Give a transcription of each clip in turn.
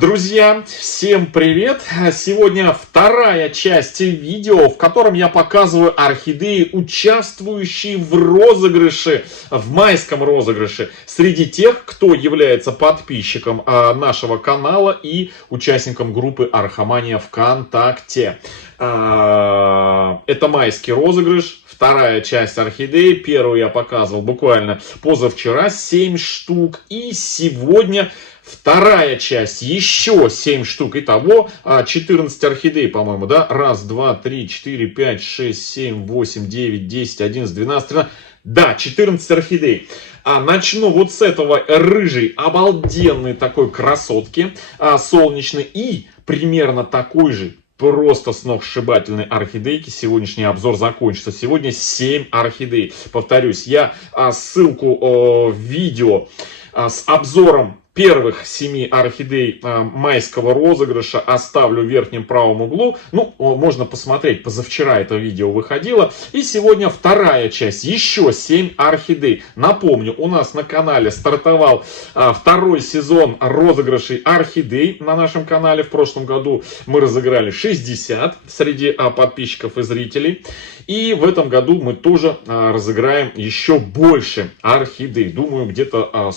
Друзья, всем привет! Сегодня вторая часть видео, в котором я показываю орхидеи, участвующие в розыгрыше, в майском розыгрыше, среди тех, кто является подписчиком нашего канала и участником группы Орхомания ВКонтакте. Это майский розыгрыш. Вторая часть орхидеи. Первую я показывал буквально позавчера, 7 штук. И сегодня вторая часть, еще 7 штук. Итого 14 орхидей, по-моему, да? Раз, два, три, 4, 5, 6, 7, 8, 9, 10, 11, 12, 13. Да, 14 орхидей. Начну вот с этого рыжей, обалденной такой красотки, солнечной. И примерно такой же, просто сногсшибательной орхидейки. Сегодняшний обзор закончится. Сегодня 7 орхидей. Повторюсь, я ссылку в видео с обзором первых 7 орхидей майского розыгрыша оставлю в верхнем правом углу. Ну, можно посмотреть, позавчера это видео выходило. И сегодня вторая часть, еще 7 орхидей. Напомню, у нас на канале стартовал второй сезон розыгрышей орхидей на нашем канале. В прошлом году мы разыграли 60 среди подписчиков и зрителей. И в этом году мы тоже разыграем еще больше орхидей. Думаю, где-то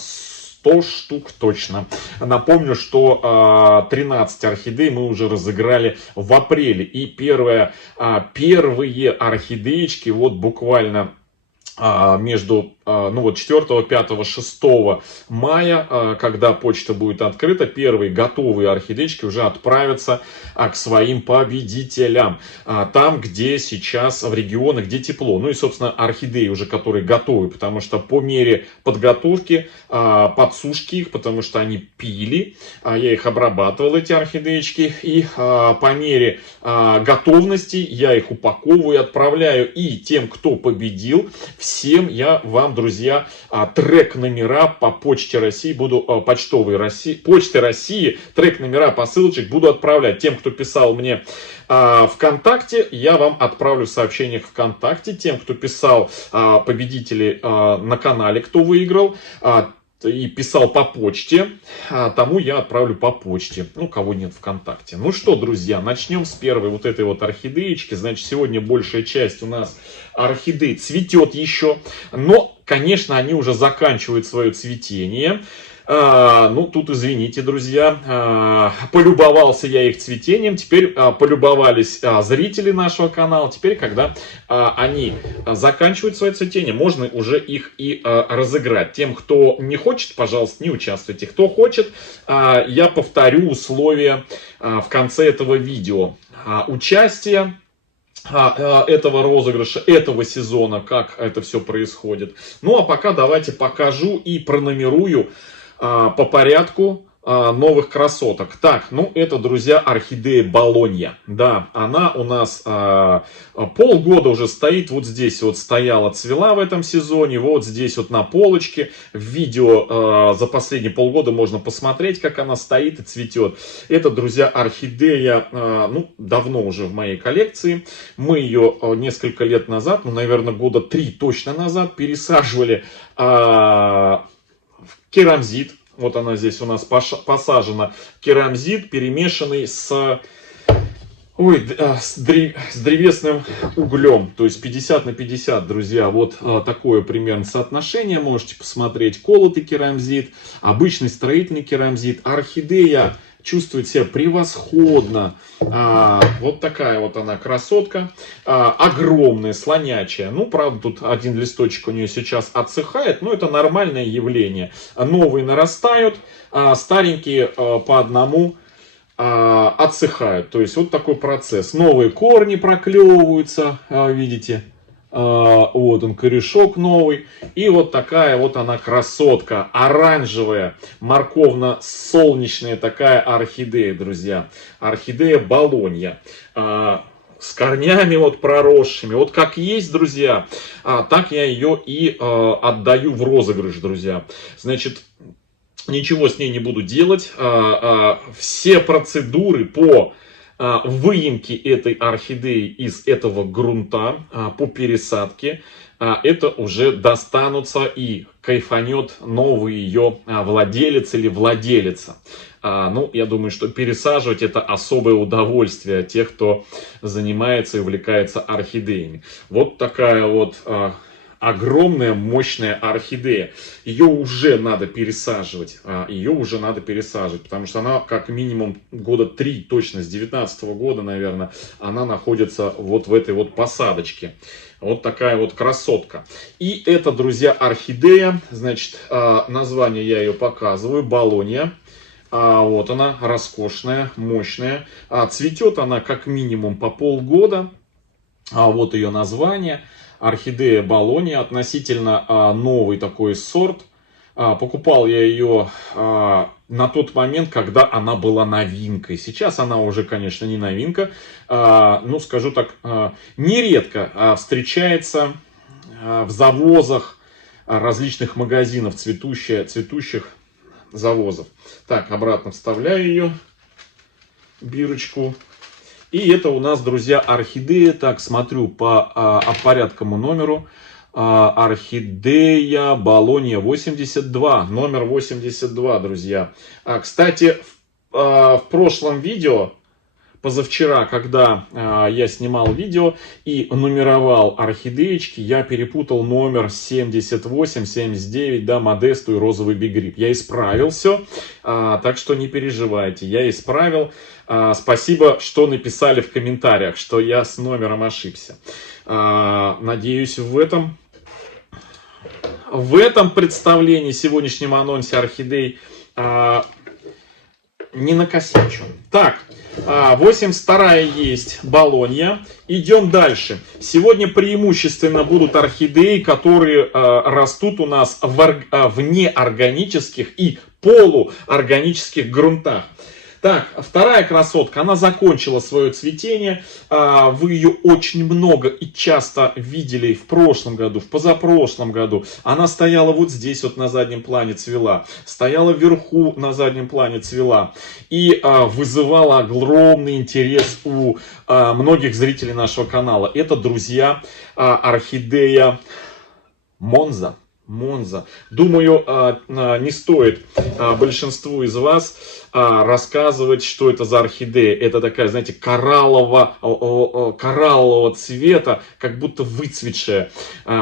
100 штук точно. Напомню, что 13 орхидей мы уже разыграли в апреле. И первые орхидеечки вот буквально между 4, 5, 6 мая, когда почта будет открыта, первые готовые орхидеечки уже отправятся к своим победителям. Там, где сейчас в регионах, где тепло. Ну и, собственно, орхидеи уже, которые готовы, потому что по мере подготовки, подсушки их, потому что они пили, я их обрабатывал, эти орхидеечки, и по мере готовности я их упаковываю и отправляю. И тем, кто победил, всем я вам, друзья, трек номера по почте России буду, почты России, трек номера посылочек буду отправлять. Тем, кто писал мне ВКонтакте, я вам отправлю в сообщениях ВКонтакте. Тем, кто писал победители на канале, кто выиграл, и писал по почте, тому я отправлю по почте. Ну, кого нет ВКонтакте. Ну что, друзья, начнем с первой вот этой вот орхидеечки. Значит, сегодня большая часть у нас орхидей цветет еще. Но, конечно, они уже заканчивают свое цветение. Ну, тут извините, друзья, полюбовался я их цветением, теперь полюбовались зрители нашего канала. Теперь, когда они заканчивают свое цветение, можно уже их и разыграть. Тем, кто не хочет, пожалуйста, не участвуйте. Кто хочет, я повторю условия в конце этого видео. Участие этого розыгрыша, этого сезона, как это все происходит. Ну, а пока давайте покажу и пронумерую по порядку новых красоток. Так, ну это, друзья, орхидея Болонья. Да, она у нас полгода уже стоит. Вот здесь вот стояла, цвела в этом сезоне. Вот здесь вот на полочке. В видео за последние полгода можно посмотреть, как она стоит и цветет. Это, друзья, орхидея, ну, давно уже в моей коллекции. Мы ее несколько лет назад, ну, наверное, года 3 точно назад пересаживали в керамзит. Вот она здесь у нас посажена. Керамзит, перемешанный с древесным углем. То есть 50 на 50, друзья. Вот такое примерно соотношение. Можете посмотреть. Колотый керамзит, обычный строительный керамзит. Орхидея чувствует себя превосходно. Вот такая вот она красотка. Огромная, слонячая. Ну, правда, тут один листочек у нее сейчас отсыхает. Но это нормальное явление. Новые нарастают. Старенькие по одному отсыхают. То есть вот такой процесс. Новые корни проклевываются. Видите? Вот он, корешок новый. И вот такая вот она красотка. Оранжевая, морковно-солнечная такая орхидея, друзья. Орхидея Болонья. С корнями вот проросшими. Вот как есть, друзья, так я ее и отдаю в розыгрыш, друзья. Значит, ничего с ней не буду делать. Все процедуры по выемки этой орхидеи из этого грунта по пересадке, это уже достанутся и кайфанет новый ее владелец или владелица. Ну, я думаю, что пересаживать это особое удовольствие тех, кто занимается и увлекается орхидеями. Вот такая вот огромная, мощная орхидея. Ее уже надо пересаживать. Потому что она как минимум года 3, точно, с 19 года, наверное, она находится вот в этой вот посадочке. Вот такая вот красотка. И это, друзья, орхидея. Значит, название я ее показываю. Болонья. Вот она, роскошная, мощная. Цветет она как минимум по полгода. Вот ее название. Орхидея Болонья. Относительно новый такой сорт. Покупал я ее на тот момент, когда она была новинкой. Сейчас она уже, конечно, не новинка. Ну, скажу так, нередко встречается в завозах различных магазинов цветущих завозов. Так, обратно вставляю ее, бирочку. И это у нас, друзья, орхидея. Так, смотрю по порядковому номеру. Орхидея Болонья 82. Номер 82, друзья. Кстати, в прошлом видео, позавчера, когда я снимал видео и нумеровал орхидеечки, я перепутал номер 78, 79, да, Модесту и Розовый Бигрип. Я исправил все, так что не переживайте, я исправил. Спасибо, что написали в комментариях, что я с номером ошибся. Надеюсь, в этом представлении, сегодняшнем анонсе орхидей не накосячу. Так, 82-я есть Болонья. Идем дальше. Сегодня преимущественно будут орхидеи, которые растут у нас в неорганических и полуорганических грунтах. Так, вторая красотка, она закончила свое цветение. Вы ее очень много и часто видели в прошлом году, в позапрошлом году. Она стояла вот здесь вот на заднем плане, цвела. Стояла вверху на заднем плане, цвела. И вызывала огромный интерес у многих зрителей нашего канала. Это, друзья, орхидея Монза. Думаю, не стоит большинству из вас рассказывать, что это за орхидея. Это такая, знаете, кораллового цвета, как будто выцветшая.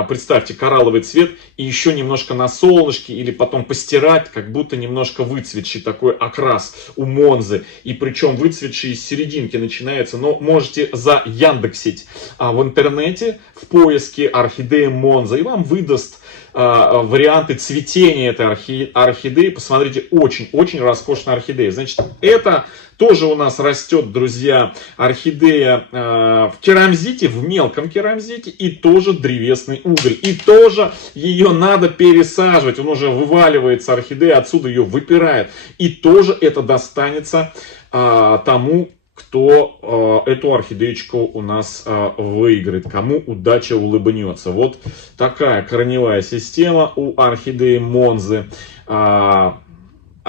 Представьте, коралловый цвет и еще немножко на солнышке или потом постирать, как будто немножко выцветший такой окрас у Монзы. И причем выцветший из серединки начинается. Но можете заяндексить в интернете в поиске орхидея Монза, и вам выдаст варианты цветения этой орхидеи. Посмотрите, очень роскошная орхидея. Значит, это тоже у нас растет, друзья, орхидея в керамзите, в мелком керамзите, и тоже древесный уголь. И тоже ее надо пересаживать. Он уже вываливается, орхидея, отсюда ее выпирает. И тоже это достанется тому, кто эту орхидеечку у нас выиграет, кому удача улыбнется. Вот такая корневая система у орхидеи Монзы.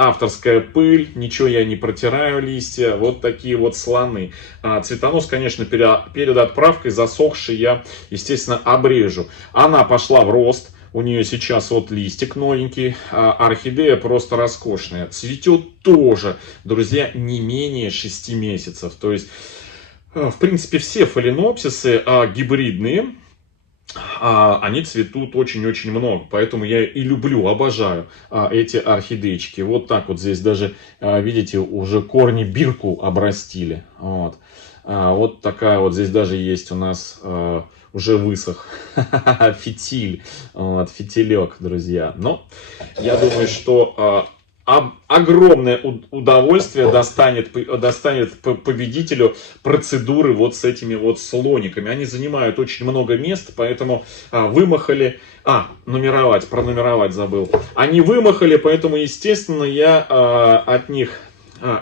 Авторская пыль, ничего я не протираю листья, вот такие вот слоны. Цветонос, конечно, перед отправкой засохший я, естественно, обрежу. Она пошла в рост. У нее сейчас вот листик новенький, орхидея просто роскошная. Цветет тоже, друзья, не менее 6 месяцев. То есть, в принципе, все фаленопсисы гибридные, они цветут очень-очень много. Поэтому я и люблю, обожаю эти орхидеечки. Вот так вот здесь даже, видите, уже корни бирку обрастили. Вот такая вот здесь даже есть у нас... Уже высох фитиль, фитилек, друзья. Но я думаю, что огромное удовольствие достанет победителю процедуры вот с этими вот слониками. Они занимают очень много мест, поэтому вымахали... пронумеровать забыл. Они вымахали, поэтому, естественно, я от них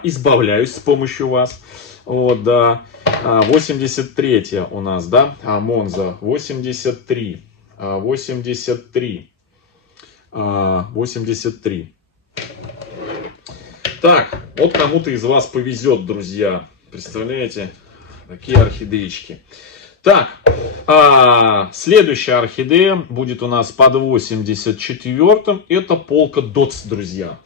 избавляюсь с помощью вас. Вот, да. 83 у нас, да, Монза, 83. Так, вот кому-то из вас повезет, друзья. Представляете, такие орхидеечки. Так, следующая орхидея будет у нас под 84-м. Это Polka Dots, друзья.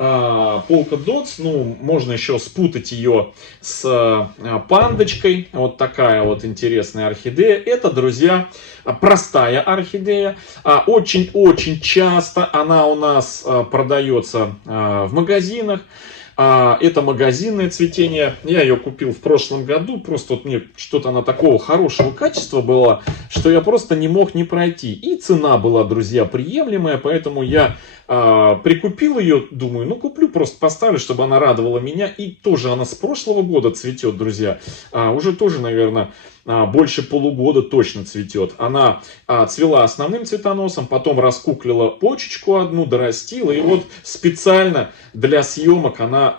Polka Dots, ну, можно еще спутать ее с пандочкой. Вот такая вот интересная орхидея. Это, друзья, простая орхидея. Очень-очень часто она у нас продается в магазинах. Это магазинное цветение. Я ее купил в прошлом году. Просто вот мне что-то она такого хорошего качества была, что я просто не мог не пройти. И цена была, друзья, приемлемая. Поэтому я прикупил ее. Думаю, ну куплю, просто поставлю, чтобы она радовала меня. И тоже она с прошлого года цветет, друзья. Уже тоже, наверное, больше полугода точно цветет. Она цвела основным цветоносом, потом раскуклила почечку одну, дорастила. И вот специально для съемок она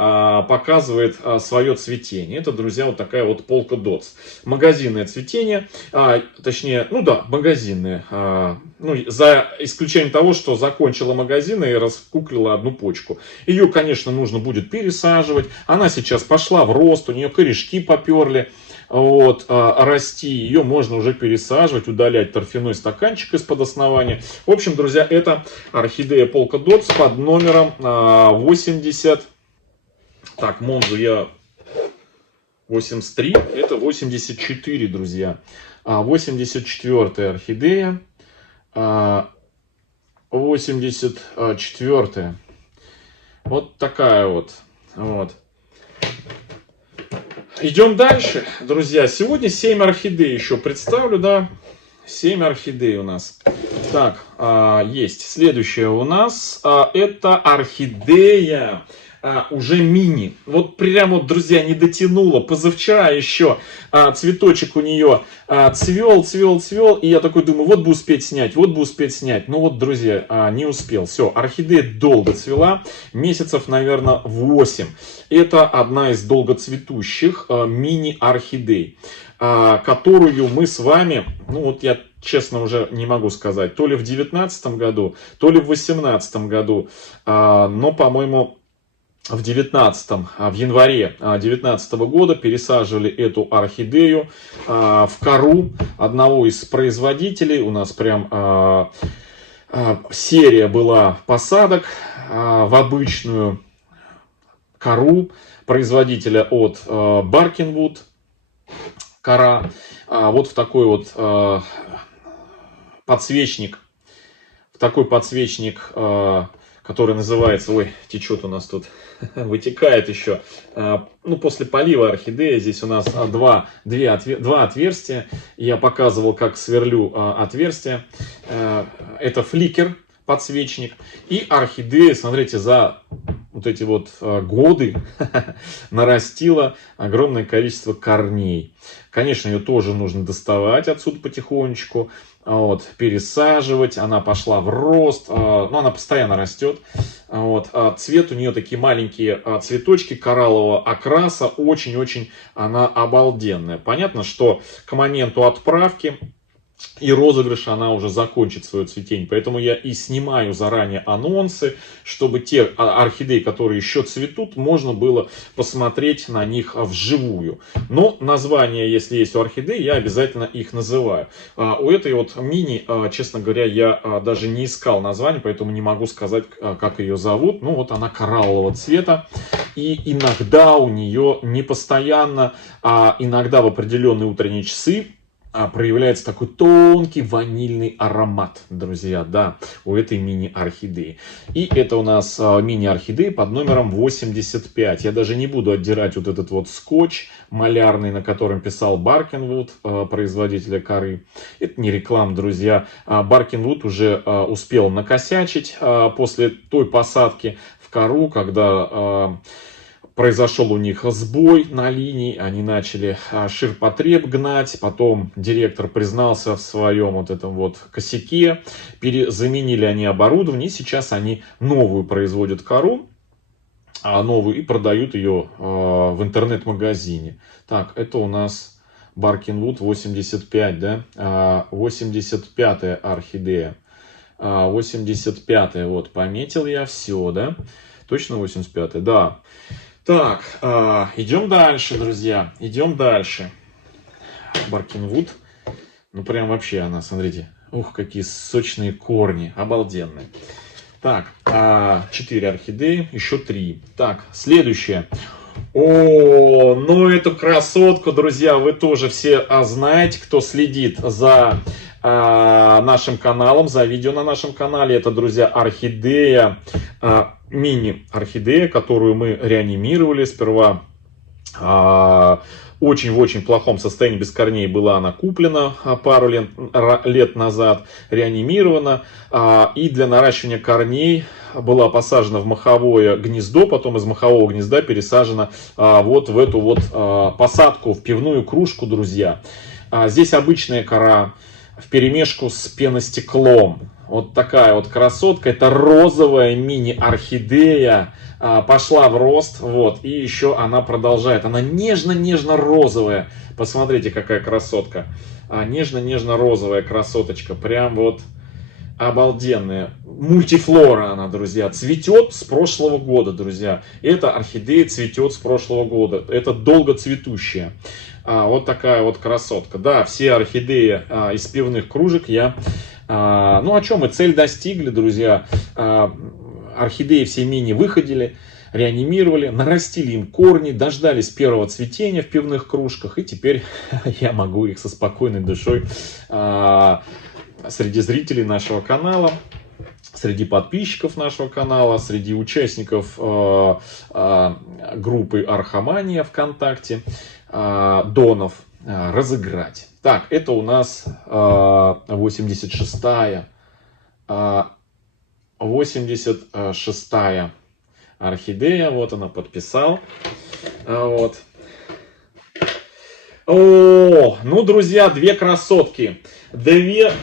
показывает свое цветение. Это, друзья, вот такая вот Polka Dots. Магазинное цветение, точнее, ну да, магазинное. Ну, за исключением того, что закончила магазин и раскуклила одну почку. Ее, конечно, нужно будет пересаживать. Она сейчас пошла в рост, у нее корешки поперли. Вот, расти, ее можно уже пересаживать, удалять торфяной стаканчик из-под основания. В общем, друзья, это орхидея Polka Dots под номером 80. Так, Монзу я 83, это 84, друзья. 84-я орхидея. 84-я. Вот такая вот. Идем дальше, друзья. Сегодня 7 орхидей еще представлю, да. 7 орхидей у нас. Так, есть. Следующая у нас это орхидея уже мини. Вот прям вот, друзья, не дотянула. Позавчера еще цветочек у нее цвел. И я такой думаю, вот бы успеть снять, вот бы успеть снять. Ну вот, друзья, не успел. Все, орхидея долго цвела. Месяцев, наверное, 8. Это одна из долгоцветущих мини-орхидей, которую мы с вами, ну вот я честно уже не могу сказать, то ли в 2019 году, то ли в 2018 году, но, по-моему, в январе 2019 года пересаживали эту орхидею в кору одного из производителей. У нас прям серия была посадок в обычную кору производителя от Barkenwood. Кора. Вот в такой вот подсвечник. В такой подсвечник, который называется... Ой, течет у нас тут. Вытекает еще. Ну, после полива орхидея здесь у нас два отверстия. Я показывал, как сверлю отверстия. Это фликер, подсвечник. И орхидея, смотрите, за вот эти вот годы нарастила огромное количество корней. Конечно, ее тоже нужно доставать отсюда потихонечку, вот, пересаживать. Она пошла в рост, но она постоянно растет. Вот. Цвет у нее такие маленькие цветочки кораллового окраса. Очень-очень она обалденная. Понятно, что к моменту отправки и розыгрыша она уже закончит свое цветение. Поэтому я и снимаю заранее анонсы, чтобы те орхидеи, которые еще цветут, можно было посмотреть на них вживую. Но названия, если есть у орхидей, я обязательно их называю. У этой вот мини, честно говоря, я даже не искал название, поэтому не могу сказать, как ее зовут. Ну вот она кораллового цвета. И иногда у нее не постоянно, а иногда в определенные утренние часы проявляется такой тонкий ванильный аромат, друзья, да, у этой мини-орхидеи. И это у нас мини-орхидея под номером 85. Я даже не буду отдирать вот этот вот скотч малярный, на котором писал Barkenwood, производителя коры. Это не реклама, друзья. Barkenwood уже успел накосячить после той посадки в кору, когда... произошел у них сбой на линии, они начали ширпотреб гнать, потом директор признался в своем вот этом вот косяке, заменили они оборудование, и сейчас они новую производят кору, новую, и продают ее в интернет-магазине. Так, это у нас Barkenwood 85, да, 85-я орхидея, 85-я, вот, пометил я все, да, точно 85-я, да. Так, идем дальше, друзья, идем дальше. Barkenwood, ну прям вообще она, смотрите, ух, какие сочные корни, обалденные. Так, 4 орхидеи, еще 3. Так, следующее. О, ну эту красотку, друзья, вы тоже все знаете, кто следит за нашим каналом, за видео на нашем канале. Это, друзья, орхидея, мини-орхидея, которую мы реанимировали. Сперва в очень плохом состоянии, без корней была она куплена пару лет назад, реанимирована. И для наращивания корней была посажена в моховое гнездо, потом из мохового гнезда пересажена вот в эту вот посадку, в пивную кружку, друзья. Здесь обычная кора вперемешку с пеностеклом. Вот такая вот красотка. Это розовая мини-орхидея. Пошла в рост. Вот. И еще она продолжает. Она нежно-нежно-розовая. Посмотрите, какая красотка. Нежно-нежно-розовая красоточка. Прям вот обалденная. Мультифлора она, друзья. Цветет с прошлого года, друзья. Эта орхидея цветет с прошлого года. Это долгоцветущая. Вот такая вот красотка. Да, все орхидеи из пивных кружек я... Ну, о чем мы? Цель достигли, друзья. Орхидеи все мини выходили, реанимировали, нарастили им корни, дождались первого цветения в пивных кружках. И теперь я могу их со спокойной душой среди зрителей нашего канала, среди подписчиков нашего канала, среди участников группы Архамания ВКонтакте, донов, разыграть. Так, это у нас 86-я. 86-я орхидея. Вот она, подписал. Вот. О, ну, друзья, две красотки. Две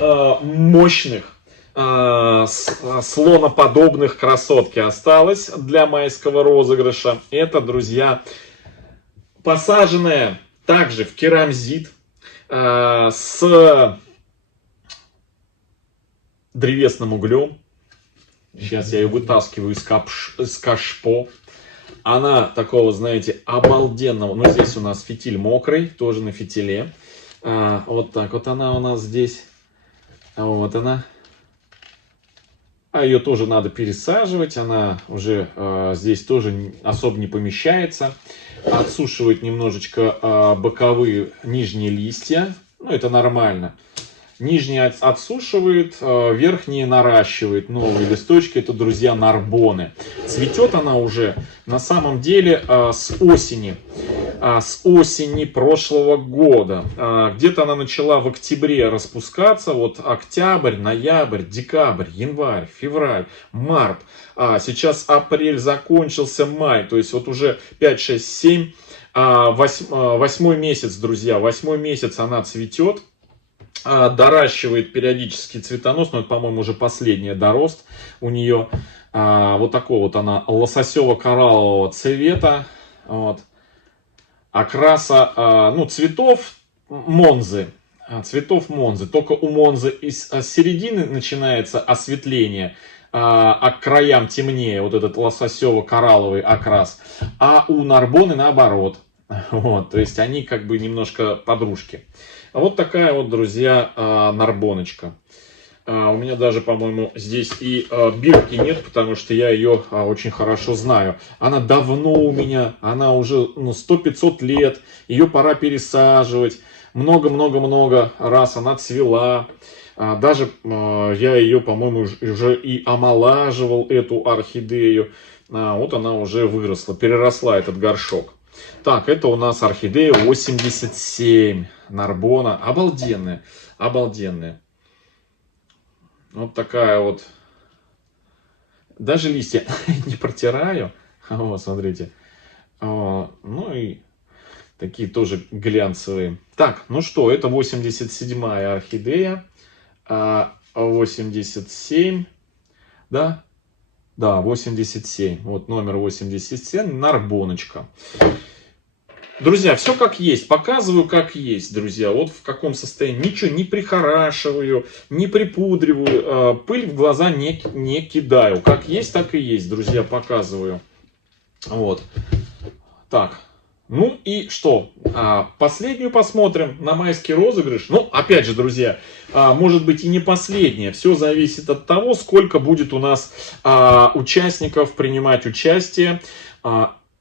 мощных слоноподобных красотки осталось для майского розыгрыша. Это, друзья, посаженная также в керамзит с древесным углем. Сейчас я ее вытаскиваю из кашпо. Она такого, знаете, обалденного. Ну, здесь у нас фитиль мокрый, тоже на фитиле. Вот так вот она у нас здесь. Вот она. А ее тоже надо пересаживать. Она уже здесь тоже особо не помещается. Отсушивать немножечко боковые нижние листья. Ну, это нормально. Нижние отсушивает, верхние наращивает. Новые листочки, это, друзья, нарбоны. Цветет она уже на самом деле с осени. С осени прошлого года. Где-то она начала в октябре распускаться. Вот октябрь, ноябрь, декабрь, январь, февраль, март. Сейчас апрель закончился, май. То есть вот уже 5, 6, 7. 8 месяц, друзья. 8 месяц она цветет. Доращивает периодически цветонос, но это, по-моему, уже последний дорост у нее. Вот такого вот она лососево-кораллового цвета. Вот. Окраса, ну, цветов Монзы. Только у Монзы с середины начинается осветление, а к краям темнее, вот этот лососево-коралловый окрас. А у Нарбоны наоборот. Вот, то есть они как бы немножко подружки. Вот такая вот, друзья, нарбоночка. У меня даже, по-моему, здесь и бирки нет, потому что я ее очень хорошо знаю. Она давно у меня, она уже 100-500 лет. Ее пора пересаживать. Много-много-много раз она цвела. Даже я ее, по-моему, уже и омолаживал, эту орхидею. Вот она уже выросла, переросла этот горшок. Так, это у нас орхидея 87 Нарбона. Обалденная, обалденная. Вот такая вот. Даже листья не протираю. Вот, смотрите. Ну и такие тоже глянцевые. Так, ну что, это 87-я орхидея. 87, да? Да, 87. Вот номер 87. Нарбоночка. Друзья, все как есть. Показываю как есть, друзья. Вот в каком состоянии. Ничего не прихорашиваю, не припудриваю. Пыль в глаза не кидаю. Как есть, так и есть, друзья, показываю. Вот. Так. Ну и что? Последнюю посмотрим на майский розыгрыш. Ну, опять же, друзья, может быть и не последняя. Все зависит от того, сколько будет у нас участников принимать участие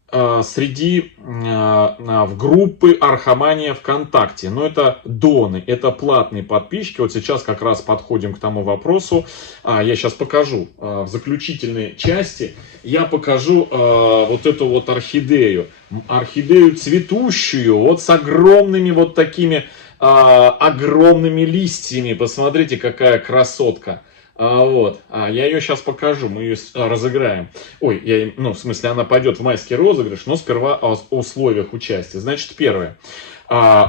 среди в группы Архамания ВКонтакте. Но это доны, это платные подписчики. Вот сейчас как раз подходим к тому вопросу. Я сейчас покажу в заключительной части. Я покажу вот эту вот орхидею. Орхидею цветущую, вот с огромными вот такими огромными листьями. Посмотрите, какая красотка. Вот, я ее сейчас покажу, мы ее разыграем. Ой, ну, в смысле, она пойдет в майский розыгрыш, но сперва о условиях участия. Значит, первое.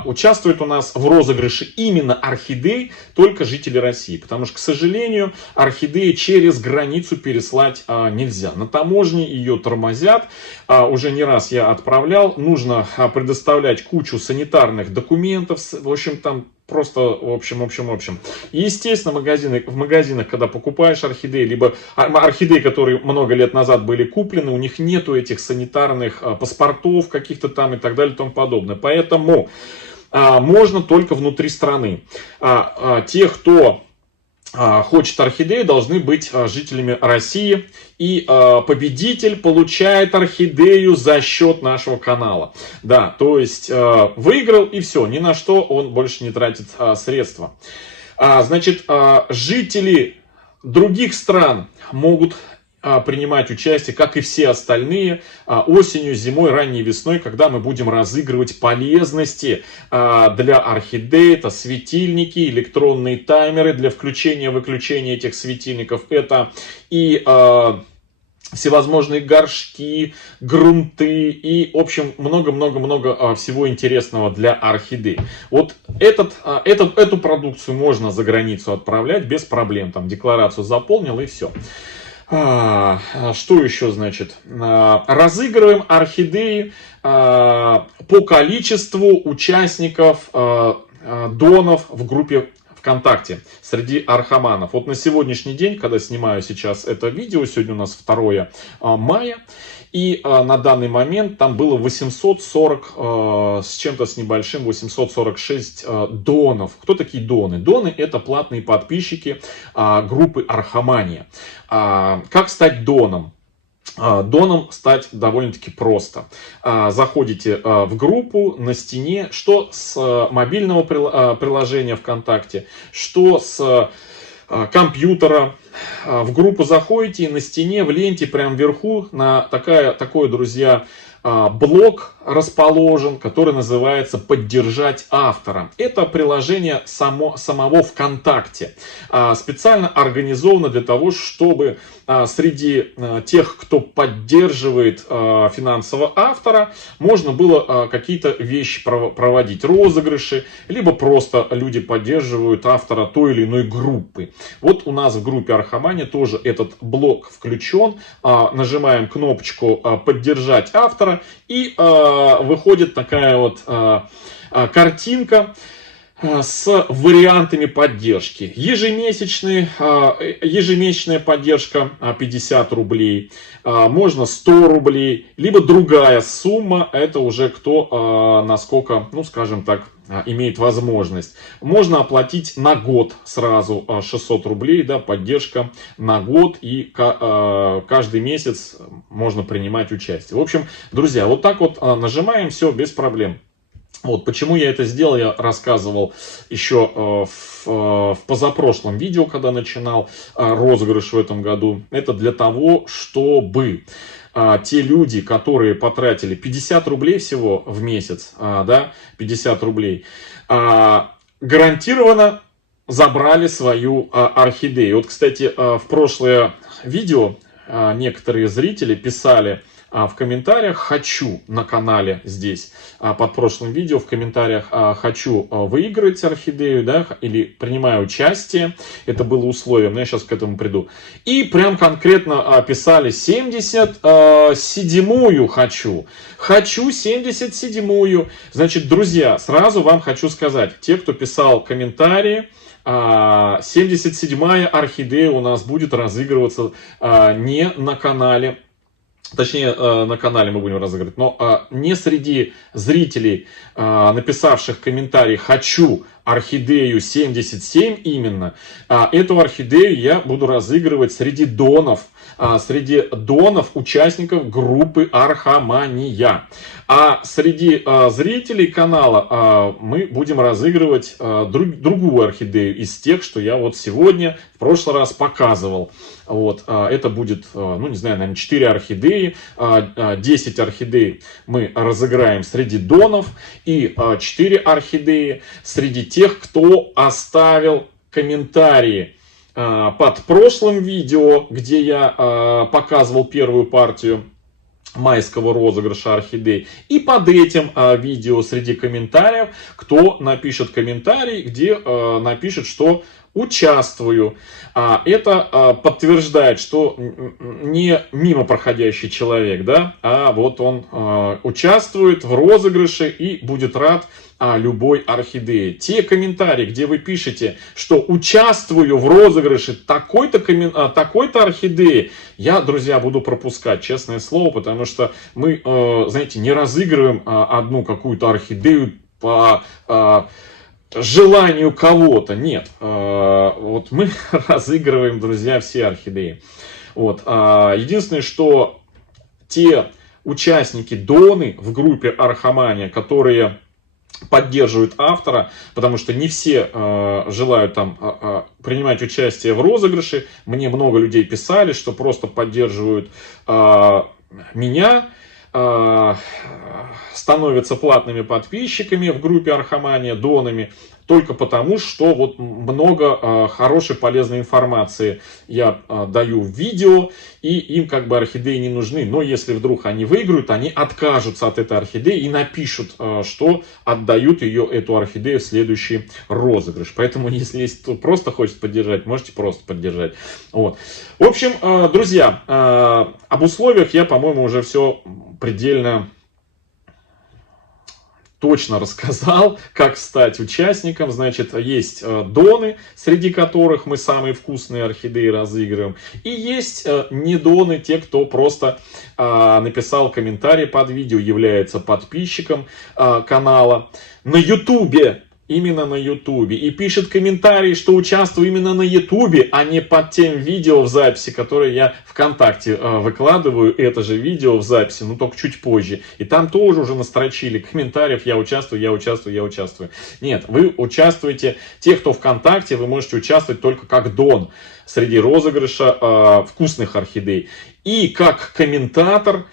Участвует у нас в розыгрыше именно орхидей только жители России. Потому что, к сожалению, орхидеи через границу переслать нельзя. На таможне ее тормозят. Уже не раз я отправлял. Нужно предоставлять кучу санитарных документов. В общем, там просто, в общем. И, естественно, в магазинах, когда покупаешь орхидеи, либо орхидеи, которые много лет назад были куплены, у них нету этих санитарных паспортов каких-то там и так далее и тому подобное. Поэтому можно только внутри страны. Те, кто хочет орхидеи, должны быть жителями России. И победитель получает орхидею за счет нашего канала. Да, то есть выиграл и все, ни на что он больше не тратит средства. Значит, жители других стран могут принимать участие, как и все остальные, осенью, зимой, ранней весной, когда мы будем разыгрывать полезности для орхидей. Это светильники, электронные таймеры для включения-выключения этих светильников. Это и всевозможные горшки, грунты и, в общем, много-много-много всего интересного для орхидей. Вот эту продукцию можно за границу отправлять без проблем. Там декларацию заполнил и все. Что еще, значит? Разыгрываем орхидеи по количеству участников донов в группе ВКонтакте среди архаманов. Вот на сегодняшний день, когда снимаю сейчас это видео, сегодня у нас 2 мая, и на данный момент там было 840 с чем-то с небольшим, 846 донов. Кто такие доны? Доны — это платные подписчики группы Архамания. Как стать доном? Доном стать довольно-таки просто. Заходите в группу, на стене, что с мобильного приложения ВКонтакте, что с компьютера. В группу заходите, и на стене в ленте прямо вверху такой, друзья, блок расположен, который называется «Поддержать автора». Это приложение самого ВКонтакте. Специально организовано для того, чтобы среди тех, кто поддерживает финансово автора, можно было какие-то вещи проводить, розыгрыши, либо просто люди поддерживают автора той или иной группы. Вот у нас в группе Архамания тоже этот блок включен. Нажимаем кнопочку «Поддержать автора», и выходит такая вот картинка с вариантами поддержки. Ежемесячная поддержка 50 рублей, можно 100 рублей, либо другая сумма, это уже кто насколько, ну скажем так, имеет возможность. Можно оплатить на год сразу 600 рублей, да, поддержка на год, и каждый месяц можно принимать участие. В общем, друзья, вот так вот нажимаем, все без проблем. Вот почему я это сделал, я рассказывал еще в позапрошлом видео, когда начинал розыгрыш в этом году. Это для того, чтобы те люди, которые потратили 50 рублей всего в месяц, да, 50 рублей, гарантированно забрали свою орхидею. Вот, кстати, в прошлое видео некоторые зрители писали в комментариях «хочу» на канале здесь, под прошлым видео в комментариях «хочу выиграть орхидею», да, или «принимаю участие», это было условием, но я сейчас к этому приду. И прям конкретно писали 77-ю хочу 77-ю. Значит, друзья, сразу вам хочу сказать, те, кто писал комментарии, 77-я орхидея у нас будет разыгрываться не на канале точнее, на канале мы будем разыгрывать, но не среди зрителей, написавших комментарий «хочу орхидею 77» именно, эту орхидею я буду разыгрывать среди донов, участников группы Архамания. А среди зрителей канала мы будем разыгрывать другую орхидею из тех, что я вот сегодня, в прошлый раз показывал. Вот, это будет, ну не знаю, наверное, 4 орхидеи, 10 орхидей мы разыграем среди донов и 4 орхидеи среди тех, кто оставил комментарии под прошлым видео, где я показывал первую партию майского розыгрыша орхидей. И под этим видео среди комментариев, кто напишет комментарий, где напишет, что участвую. Это подтверждает, что не мимо проходящий человек, да, а вот он участвует в розыгрыше и будет рад любой орхидеи. Те комментарии, где вы пишете, что участвую в розыгрыше такой-то орхидеи, я, друзья, буду пропускать, честное слово, потому что мы, знаете, не разыгрываем одну какую-то орхидею по желанию кого-то. Нет. Вот мы разыгрываем, друзья, все орхидеи. Вот. Единственное, что те участники доны в группе Архамания, которые поддерживают автора, потому что не все желают там принимать участие в розыгрыше. Мне много людей писали, что просто поддерживают меня, становятся платными подписчиками в группе Архамания, донами, только потому, что вот много хорошей полезной информации я даю в видео, и им как бы орхидеи не нужны. Но если вдруг они выиграют, они откажутся от этой орхидеи и напишут, что отдают эту орхидею в следующий розыгрыш. Поэтому, если кто просто хочет поддержать, можете просто поддержать. Вот. В общем, друзья, об условиях я, по-моему, уже все предельно точно рассказал, как стать участником. Значит, есть доны, среди которых мы самые вкусные орхидеи разыгрываем. И есть недоны, те, кто просто написал комментарий под видео, является подписчиком канала. На ютубе, именно на ютубе, и пишет комментарий, что участвую именно на ютубе, а не под тем видео в записи, которое я ВКонтакте выкладываю, это же видео в записи, но только чуть позже. И там тоже уже настрочили комментариев: я участвую, я участвую, я участвую. Нет, вы участвуете, те, кто ВКонтакте, вы можете участвовать только как дон среди розыгрыша вкусных орхидей. И как комментатор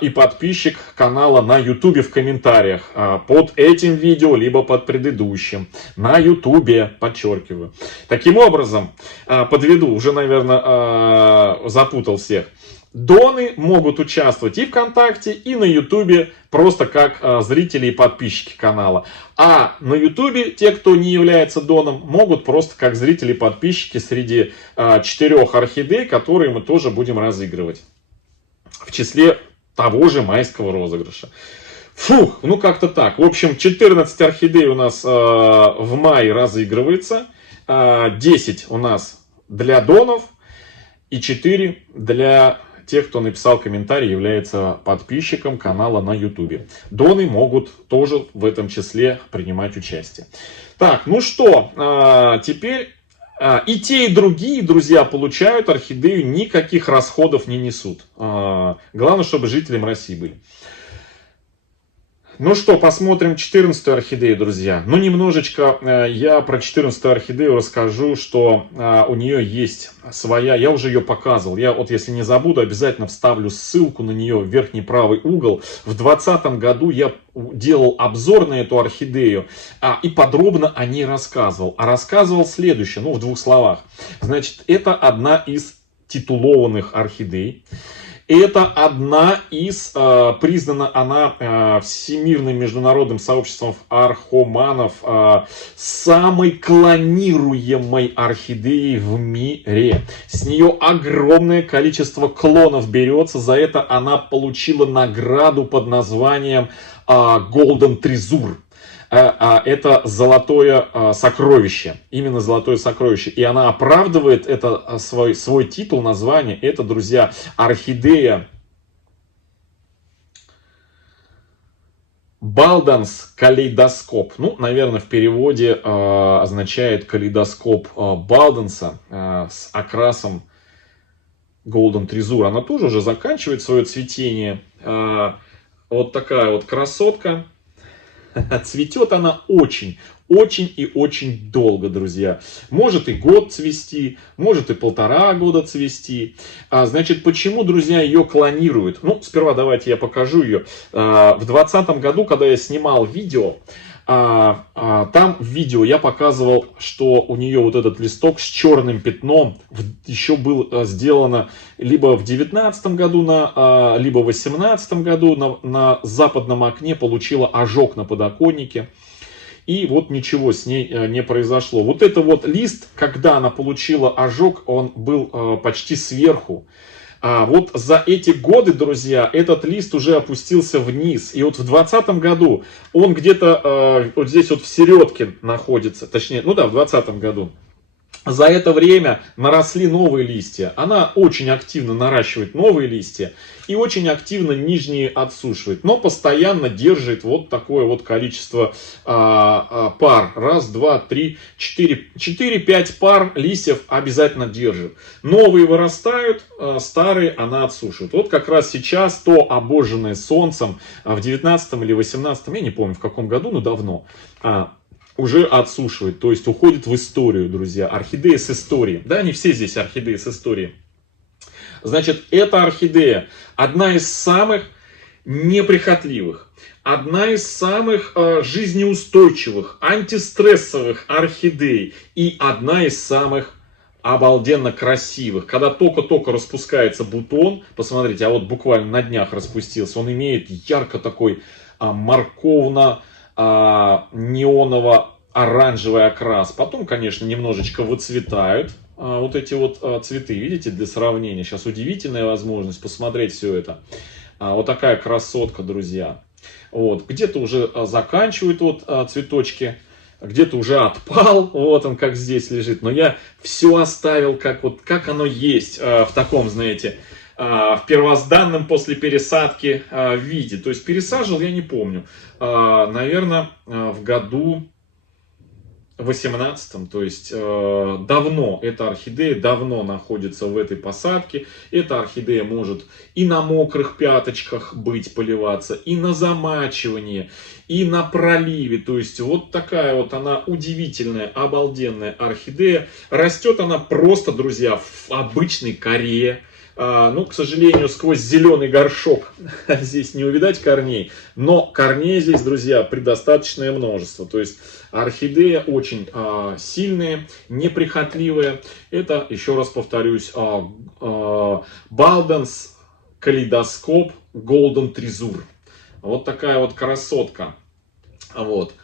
и подписчик канала на ютубе в комментариях под этим видео, либо под предыдущим. На ютубе, подчеркиваю. Таким образом, подведу, уже, наверное, запутал всех. Доны могут участвовать и ВКонтакте, и на ютубе, просто как зрители и подписчики канала. А на ютубе те, кто не является доном, могут просто как зрители и подписчики среди 4 орхидей, которые мы тоже будем разыгрывать. В числе того же майского розыгрыша. Фух, ну как-то так. В общем, 14 орхидей у нас в мае разыгрывается. 10 у нас для донов и 4 для тех, кто написал комментарий, является подписчиком канала на ютубе. Доны могут тоже в этом числе принимать участие. Так, ну что, теперь и те, и другие, друзья, получают орхидею, никаких расходов не несут. Главное, чтобы жителям России были. Ну что, посмотрим 14-ю орхидею, друзья. Ну, немножечко я про 14-ю орхидею расскажу, что у нее есть своя, я уже ее показывал. Я вот, если не забуду, обязательно вставлю ссылку на нее в верхний правый угол. В 2020 году я делал обзор на эту орхидею и подробно о ней рассказывал. А рассказывал следующее, ну, в 2 словах. Значит, это одна из титулованных орхидей. Это одна из, признана она Всемирным международным сообществом архоманов самой клонируемой орхидеей в мире. С нее огромное количество клонов берется. За это она получила награду под названием Golden Treasure. Это золотое сокровище, именно золотое сокровище. И она оправдывает это свой титул, название. Это, друзья, орхидея Балданс калейдоскоп. Ну, наверное, в переводе означает калейдоскоп Балданса с окрасом Golden Trezor. Она тоже уже заканчивает свое цветение. Вот такая вот красотка. Цветет она очень и очень долго, друзья. Может и год цвести, может и 1,5 года цвести. Значит, почему, друзья, ее клонируют? Ну, сперва давайте я покажу ее. В 2020 году, когда я снимал видео, там в видео я показывал, что у нее вот этот листок с черным пятном еще был сделано либо в 2019 году, либо в 2018 году на западном окне получила ожог на подоконнике. И вот ничего с ней не произошло. Вот это вот лист, когда она получила ожог, он был почти сверху. А вот за эти годы, друзья, этот лист уже опустился вниз. И вот в 2020 году он где-то вот здесь вот в середке находится. Точнее, ну да, в 2020 году. За это время наросли новые листья. Она очень активно наращивает новые листья и очень активно нижние отсушивает. Но постоянно держит вот такое вот количество пар. 1, 2, 3, 4, 5 пар листьев обязательно держит. Новые вырастают, старые она отсушивает. Вот как раз сейчас то обожженное солнцем в 19 или 18, я не помню в каком году, но давно, уже отсушивает, то есть уходит в историю, друзья. Орхидея с историей. Да, не все здесь орхидеи с историей. Значит, эта орхидея одна из самых неприхотливых, одна из самых жизнеустойчивых, антистрессовых орхидей и одна из самых обалденно красивых. Когда только-только распускается бутон, посмотрите, а вот буквально на днях распустился, он имеет ярко такой морковно неоново-оранжевый окрас. Потом, конечно, немножечко выцветают вот эти вот цветы. Видите, для сравнения. Сейчас удивительная возможность посмотреть все это. Вот такая красотка, друзья. Вот. Где-то уже заканчивают вот цветочки. Где-то уже отпал. Вот он как здесь лежит. Но я все оставил как оно есть. В таком, знаете, в первозданном после пересадки виде. То есть пересаживал я не помню. Наверное, в году 18-м. То есть давно эта орхидея давно находится в этой посадке. Эта орхидея может и на мокрых пяточках быть, поливаться, и на замачивании, и на проливе. То есть вот такая вот она удивительная, обалденная орхидея. Растет она просто, друзья, в обычной коре. Ну, к сожалению, сквозь зеленый горшок здесь не увидать корней. Но корней здесь, друзья, предостаточное множество. То есть орхидея очень сильная, неприхотливая. Это, еще раз повторюсь, Балданс калейдоскоп Golden Trezor. Вот такая вот красотка. Вот.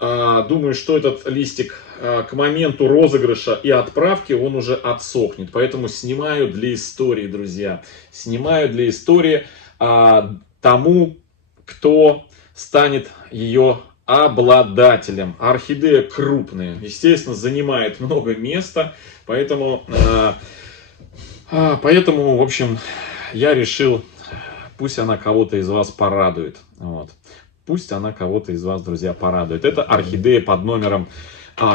Думаю, что этот листик к моменту розыгрыша и отправки он уже отсохнет. Поэтому снимаю для истории, друзья. Снимаю для истории тому, кто станет ее обладателем. Орхидея крупная. Естественно, занимает много места. Поэтому, в общем, я решил, пусть она кого-то из вас порадует. Вот. Пусть она кого-то из вас, друзья, порадует. Это орхидея под номером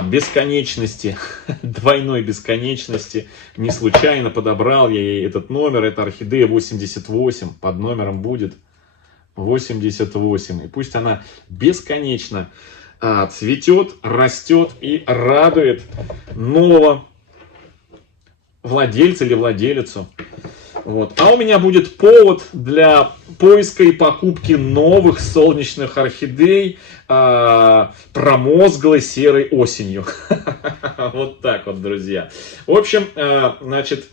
бесконечности, двойной бесконечности. Не случайно подобрал я ей этот номер. Это орхидея 88. Под номером будет 88. И пусть она бесконечно цветет, растет и радует нового владельца или владелицу. Вот. А у меня будет повод для поиска и покупки новых солнечных орхидей промозглой серой осенью. Вот так вот, друзья. В общем, значит,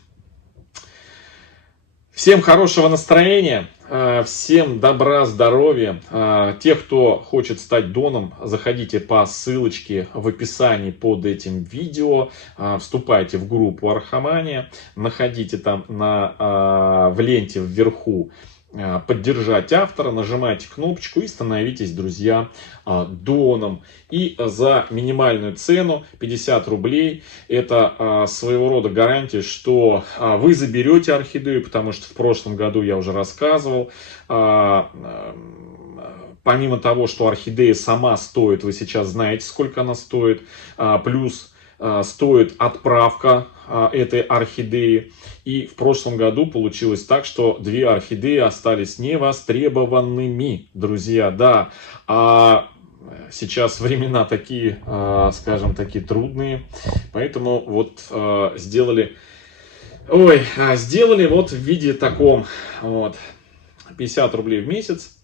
всем хорошего настроения, всем добра, здоровья. Те, кто хочет стать доном, заходите по ссылочке в описании под этим видео. Вступайте в группу Архамания. Находите там в ленте вверху поддержать автора, нажимайте кнопочку и становитесь, друзья, доном. И за минимальную цену 50 рублей это своего рода гарантия, что вы заберете орхидею, потому что в прошлом году я уже рассказывал, помимо того, что орхидея сама стоит, вы сейчас знаете, сколько она стоит, плюс стоит отправка этой орхидеи. И в прошлом году получилось так, что 2 орхидеи остались невостребованными, друзья, да. А сейчас времена такие, скажем, такие трудные, поэтому вот сделали вот в виде таком, вот, 50 рублей в месяц,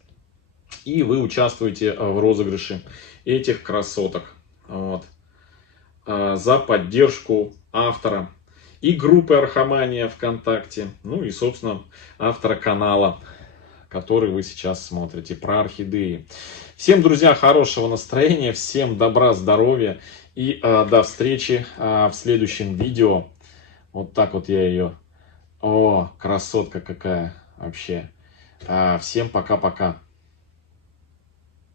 и вы участвуете в розыгрыше этих красоток, вот, за поддержку автора и группы Архамания ВКонтакте, ну и, собственно, автора канала, который вы сейчас смотрите, про орхидеи. Всем, друзья, хорошего настроения, всем добра, здоровья и до встречи в следующем видео. Вот так вот я ее... О, красотка какая вообще. Всем пока-пока.